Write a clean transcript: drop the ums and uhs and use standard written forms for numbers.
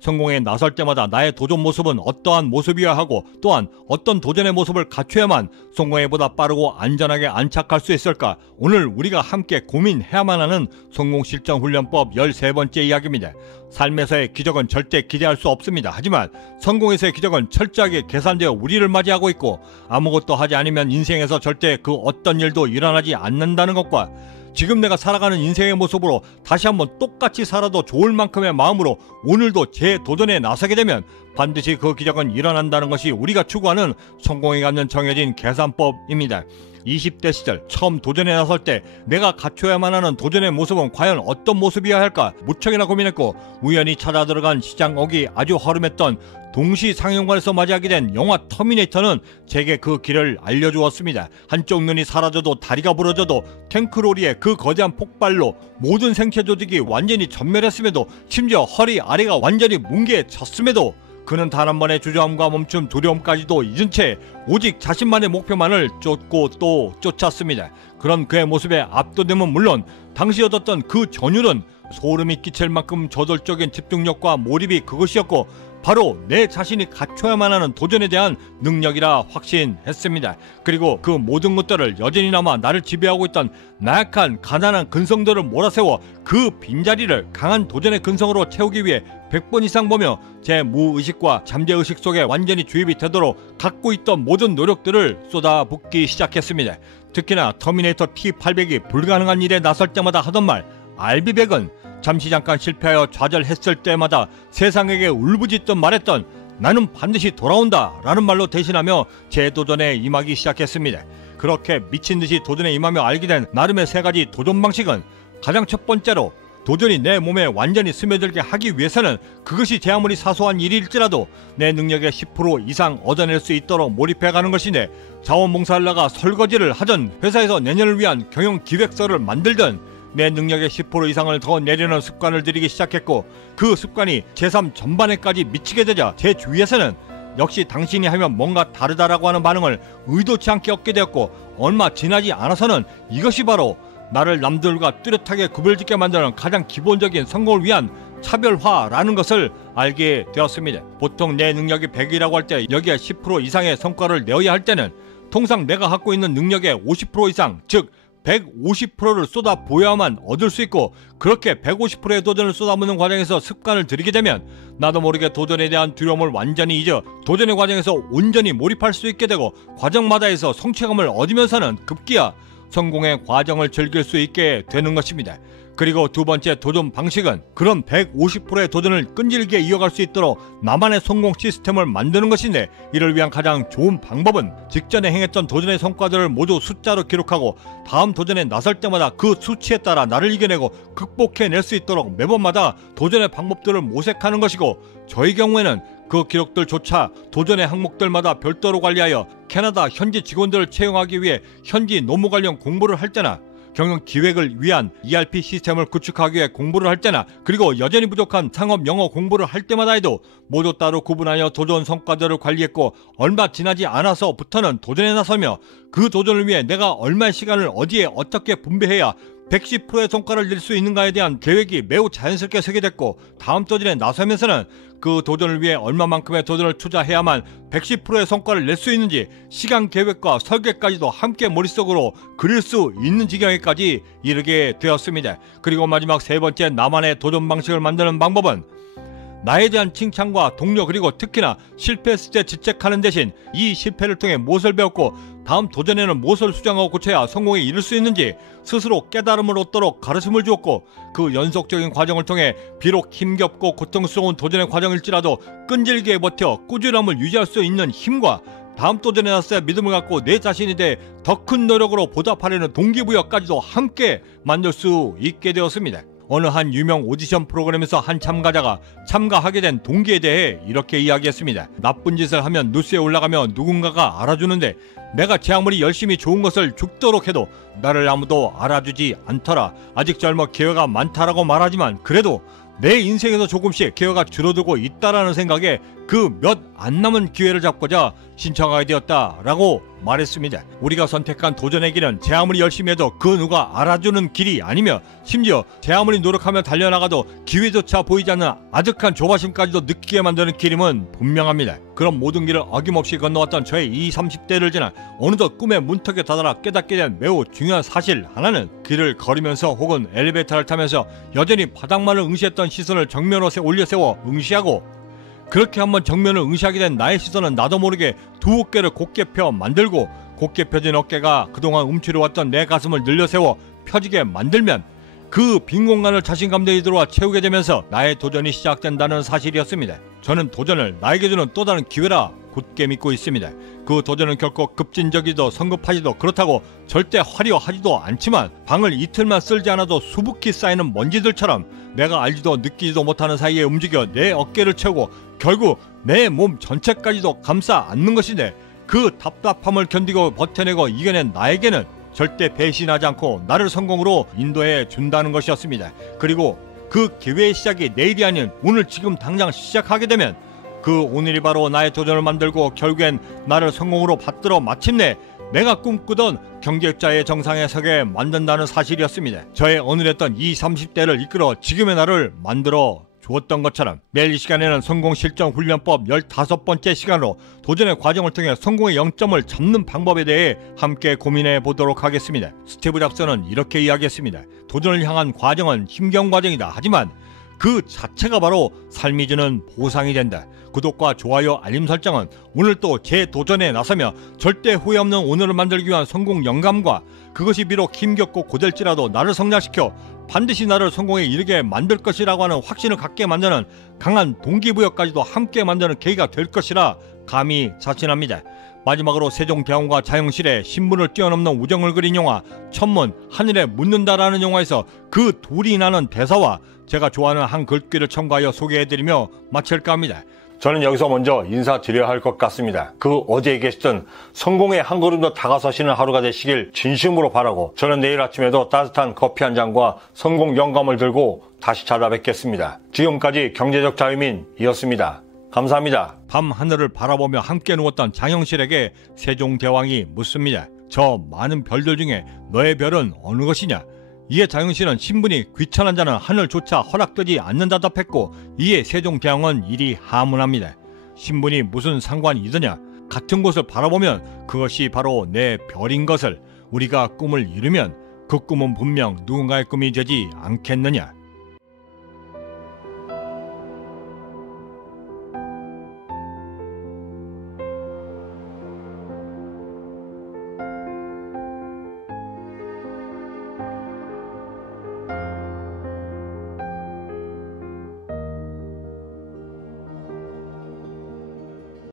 성공에 나설 때마다 나의 도전 모습은 어떠한 모습이어야 하고 또한 어떤 도전의 모습을 갖춰야만 성공에 보다 빠르고 안전하게 안착할 수 있을까? 오늘 우리가 함께 고민해야만 하는 성공실전훈련법 13번째 이야기입니다. 삶에서의 기적은 절대 기대할 수 없습니다. 하지만 성공에서의 기적은 철저하게 계산되어 우리를 맞이하고 있고 아무것도 하지 않으면 인생에서 절대 그 어떤 일도 일어나지 않는다는 것과 지금 내가 살아가는 인생의 모습으로 다시 한번 똑같이 살아도 좋을 만큼의 마음으로 오늘도 재도전에 나서게 되면 반드시 그 기적은 일어난다는 것이 우리가 추구하는 성공에 갖는 정해진 계산법입니다. 20대 시절 처음 도전에 나설 때 내가 갖춰야만 하는 도전의 모습은 과연 어떤 모습이어야 할까 무척이나 고민했고 우연히 찾아 들어간 시장 오기 아주 허름했던 동시 상영관에서 맞이하게 된 영화 터미네이터는 제게 그 길을 알려주었습니다. 한쪽 눈이 사라져도 다리가 부러져도 탱크로리의 그 거대한 폭발로 모든 생체 조직이 완전히 전멸했음에도 심지어 허리 아래가 완전히 뭉개졌음에도 그는 단 한 번의 주저함과 멈춤 두려움까지도 잊은 채 오직 자신만의 목표만을 쫓고 또 쫓았습니다. 그런 그의 모습에 압도됨은 물론 당시 얻었던 그 전율은 소름이 끼칠 만큼 저돌적인 집중력과 몰입이 그것이었고 바로 내 자신이 갖춰야만 하는 도전에 대한 능력이라 확신했습니다. 그리고 그 모든 것들을 여전히 남아 나를 지배하고 있던 나약한 가난한 근성들을 몰아세워 그 빈자리를 강한 도전의 근성으로 채우기 위해 100번 이상 보며 제 무의식과 잠재의식 속에 완전히 주입이 되도록 갖고 있던 모든 노력들을 쏟아붓기 시작했습니다. 특히나 터미네이터 T800이 불가능한 일에 나설 때마다 하던 말 알비백은 잠시 잠깐 실패하여 좌절했을 때마다 세상에게 울부짖듯 말했던 나는 반드시 돌아온다 라는 말로 대신하며 재도전에 임하기 시작했습니다. 그렇게 미친듯이 도전에 임하며 알게 된 나름의 3가지 도전 방식은 가장 첫 번째로 도전이 내 몸에 완전히 스며들게 하기 위해서는 그것이 제 아무리 사소한 일일지라도 내 능력의 10% 이상 얻어낼 수 있도록 몰입해가는 것인데 자원봉사를 나가 설거지를 하든 회사에서 내년을 위한 경영기획서를 만들든 내 능력의 10% 이상을 더 내려는 습관을 들이기 시작했고 그 습관이 제 삶 전반에까지 미치게 되자 제 주위에서는 역시 당신이 하면 뭔가 다르다라고 하는 반응을 의도치 않게 얻게 되었고 얼마 지나지 않아서는 이것이 바로 나를 남들과 뚜렷하게 구별짓게 만드는 가장 기본적인 성공을 위한 차별화라는 것을 알게 되었습니다. 보통 내 능력이 100이라고 할 때 여기에 10% 이상의 성과를 내어야 할 때는 통상 내가 갖고 있는 능력의 50% 이상 즉 150%를 쏟아 부어야만 얻을 수 있고 그렇게 150%의 도전을 쏟아붓는 과정에서 습관을 들이게 되면 나도 모르게 도전에 대한 두려움을 완전히 잊어 도전의 과정에서 온전히 몰입할 수 있게 되고 과정마다에서 성취감을 얻으면서는 급기야 성공의 과정을 즐길 수 있게 되는 것입니다. 그리고 두 번째 도전 방식은 그런 150%의 도전을 끈질기게 이어갈 수 있도록 나만의 성공 시스템을 만드는 것인데 이를 위한 가장 좋은 방법은 직전에 행했던 도전의 성과들을 모두 숫자로 기록하고 다음 도전에 나설 때마다 그 수치에 따라 나를 이겨내고 극복해낼 수 있도록 매번마다 도전의 방법들을 모색하는 것이고 저의 경우에는 그 기록들조차 도전의 항목들마다 별도로 관리하여 캐나다 현지 직원들을 채용하기 위해 현지 노무 관련 공부를 할 때나 경영 기획을 위한 ERP 시스템을 구축하기 위해 공부를 할 때나 그리고 여전히 부족한 상업 영어 공부를 할 때마다 해도 모두 따로 구분하여 도전 성과들을 관리했고 얼마 지나지 않아서부터는 도전에 나서며 그 도전을 위해 내가 얼마의 시간을 어디에 어떻게 분배해야 110%의 성과를 낼 수 있는가에 대한 계획이 매우 자연스럽게 서게 됐고 다음 도전에 나서면서는 그 도전을 위해 얼마만큼의 도전을 투자해야만 110%의 성과를 낼 수 있는지 시간 계획과 설계까지도 함께 머릿속으로 그릴 수 있는 지경에까지 이르게 되었습니다. 그리고 마지막 3번째 나만의 도전 방식을 만드는 방법은 나에 대한 칭찬과 동료 그리고 특히나 실패했을 때 지적하는 대신 이 실패를 통해 무엇을 배웠고 다음 도전에는 무엇을 수정하고 고쳐야 성공에 이를 수 있는지 스스로 깨달음을 얻도록 가르침을 주었고 그 연속적인 과정을 통해 비록 힘겹고 고통스러운 도전의 과정일지라도 끈질기게 버텨 꾸준함을 유지할 수 있는 힘과 다음 도전에 나서 믿음을 갖고 내 자신에 대해 더 큰 노력으로 보답하려는 동기부여까지도 함께 만들 수 있게 되었습니다. 어느 한 유명 오디션 프로그램에서 한 참가자가 참가하게 된 동기에 대해 이렇게 이야기했습니다. 나쁜 짓을 하면 뉴스에 올라가며 누군가가 알아주는데 내가 제 아무리 열심히 좋은 것을 죽도록 해도 나를 아무도 알아주지 않더라. 아직 젊어 기회가 많다라고 말하지만 그래도 내 인생에서 조금씩 기회가 줄어들고 있다라는 생각에 그 몇 안 남은 기회를 잡고자 신청하게 되었다라고 말했습니다. 우리가 선택한 도전의 길은 제 아무리 열심히 해도 그 누가 알아주는 길이 아니며 심지어 제 아무리 노력하며 달려나가도 기회조차 보이지 않는 아득한 조바심까지도 느끼게 만드는 길임은 분명합니다. 그런 모든 길을 어김없이 건너왔던 저의 20, 30대를 지나 어느덧 꿈의 문턱에 다다라 깨닫게 된 매우 중요한 사실 하나는 길을 걸으면서 혹은 엘리베이터를 타면서 여전히 바닥만을 응시했던 시선을 정면으로 올려세워 응시하고 그렇게 한번 정면을 응시하게 된 나의 시선은 나도 모르게 두 어깨를 곧게 펴 만들고 곧게 펴진 어깨가 그동안 움츠려왔던 내 가슴을 늘려세워 펴지게 만들면 그 빈 공간을 자신감들이 들어와 채우게 되면서 나의 도전이 시작된다는 사실이었습니다. 저는 도전을 나에게 주는 또 다른 기회라 굳게 믿고 있습니다. 그 도전은 결코 급진적이도 성급하지도 그렇다고 절대 화려하지도 않지만 방을 이틀만 쓸지 않아도 수북히 쌓이는 먼지들처럼 내가 알지도 느끼지도 못하는 사이에 움직여 내 어깨를 채우고 결국 내 몸 전체까지도 감싸 안는 것인데 그 답답함을 견디고 버텨내고 이겨낸 나에게는 절대 배신하지 않고 나를 성공으로 인도해 준다는 것이었습니다. 그리고 그 기회의 시작이 내일이 아닌 오늘 지금 당장 시작하게 되면 그 오늘이 바로 나의 도전을 만들고 결국엔 나를 성공으로 받들어 마침내 내가 꿈꾸던 경제자의 정상에 서게 만든다는 사실이었습니다. 저의 어느랬던 20, 30대를 이끌어 지금의 나를 만들어 주었던 것처럼 매일 이 시간에는 성공실전훈련법 15번째 시간으로 도전의 과정을 통해 성공의 0점을 잡는 방법에 대해 함께 고민해 보도록 하겠습니다. 스티브 잡스는 이렇게 이야기했습니다. 도전을 향한 과정은 힘겨운 과정이다. 하지만 그 자체가 바로 삶이 주는 보상이 된다. 구독과 좋아요, 알림 설정은 오늘 또 제 도전에 나서며 절대 후회 없는 오늘을 만들기 위한 성공 영감과 그것이 비록 힘겹고 고될지라도 나를 성장시켜 반드시 나를 성공에 이르게 만들 것이라고 하는 확신을 갖게 만드는 강한 동기부여까지도 함께 만드는 계기가 될 것이라 감히 자신합니다. 마지막으로 세종대왕과 자영실의 신분을 뛰어넘는 우정을 그린 영화 천문 하늘에 묻는다라는 영화에서 그 둘이 나는 대사와 제가 좋아하는 한 글귀를 첨가하여 소개해드리며 마칠까 합니다. 저는 여기서 먼저 인사드려야 할 것 같습니다. 그 어디에 계시든 성공에 한 걸음 더 다가서시는 하루가 되시길 진심으로 바라고 저는 내일 아침에도 따뜻한 커피 한 잔과 성공 영감을 들고 다시 찾아뵙겠습니다. 지금까지 경제적 자유민이었습니다. 감사합니다. 밤 하늘을 바라보며 함께 누웠던 장영실에게 세종대왕이 묻습니다. 저 많은 별들 중에 너의 별은 어느 것이냐? 이에 장영실은 신분이 귀천한 자는 하늘조차 허락되지 않는다 답했고 이에 세종대왕은 이리 하문합니다. 신분이 무슨 상관이더냐? 같은 곳을 바라보면 그것이 바로 내 별인 것을 우리가 꿈을 이루면 그 꿈은 분명 누군가의 꿈이 되지 않겠느냐?